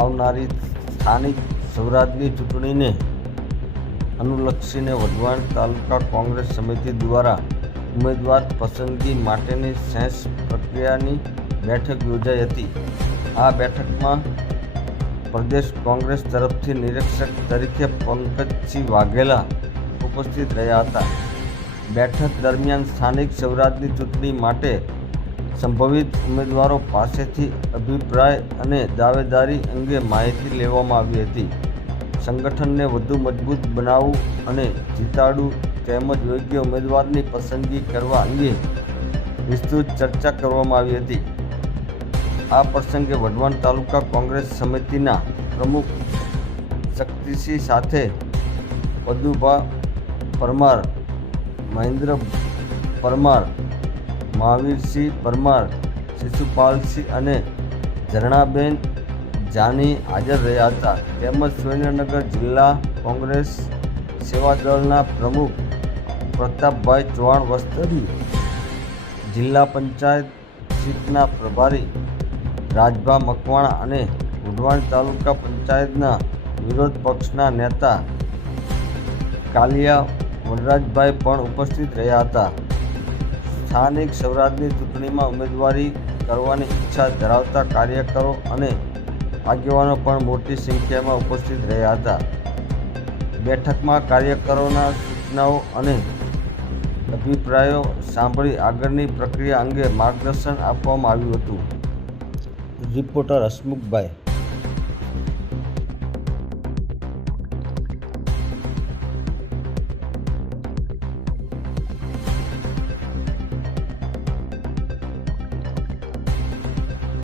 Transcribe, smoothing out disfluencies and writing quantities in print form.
આવનારી સ્થાનિક સ્વરાજની ચૂંટણીને અનુલક્ષીને વઢવાણ તાલુકા કોંગ્રેસ સમિતિ દ્વારા ઉમેદવાર પસંદગી માટેની સેન્સ પ્રક્રિયાની બેઠક યોજાઈ હતી. આ બેઠકમાં પ્રદેશ કોંગ્રેસ તરફથી નિરીક્ષક તરીકે પંકજસિંહ વાઘેલા ઉપસ્થિત રહ્યા હતા. બેઠક દરમિયાન સ્થાનિક સ્વરાજની ચૂંટણી માટે સંભવિત ઉમેદવારો પાસેથી અભિપ્રાય અને દાવેદારી અંગે માહિતી લેવામાં આવી હતી. સંગઠનને વધુ મજબૂત બનાવવું અને જીતાડવું તેમજ યોગ્ય ઉમેદવારની પસંદગી કરવા અંગે વિસ્તૃત ચર્ચા કરવામાં આવી હતી. આ પ્રસંગે વઢવાણ તાલુકા કોંગ્રેસ સમિતિના પ્રમુખ શક્તિસિંહ સાથે પદુભા પરમાર, મહેન્દ્ર પરમાર, મહાવીરસિંહ પરમાર, શિશુપાલસિંહ અને ઝરણાબેન જાની હાજર રહ્યા હતા. તેમજ સુરેન્દ્રનગર જિલ્લા કોંગ્રેસ સેવાદળના પ્રમુખ પ્રતાપભાઈ ચૌહાણ વસ્તરી, જિલ્લા પંચાયત સીટના પ્રભારી રાજભા મકવાણા અને વઢવાણ તાલુકા પંચાયતના વિરોધ પક્ષના નેતા કાલિયા વનરાજભાઈ પણ ઉપસ્થિત રહ્યા હતા. સ્થાનિક સ્વરાજની ચૂંટણીમાં ઉમેદવારી કરવાની ઈચ્છા ધરાવતા કાર્યકરો અને આગેવાનો પણ મોટી સંખ્યામાં ઉપસ્થિત રહ્યા હતા. બેઠકમાં કાર્યકરોના સૂચનાઓ અને અભિપ્રાયો સાંભળી આગળની પ્રક્રિયા અંગે માર્ગદર્શન આપવામાં આવ્યું હતું. રિપોર્ટર હસમુખભાઈ.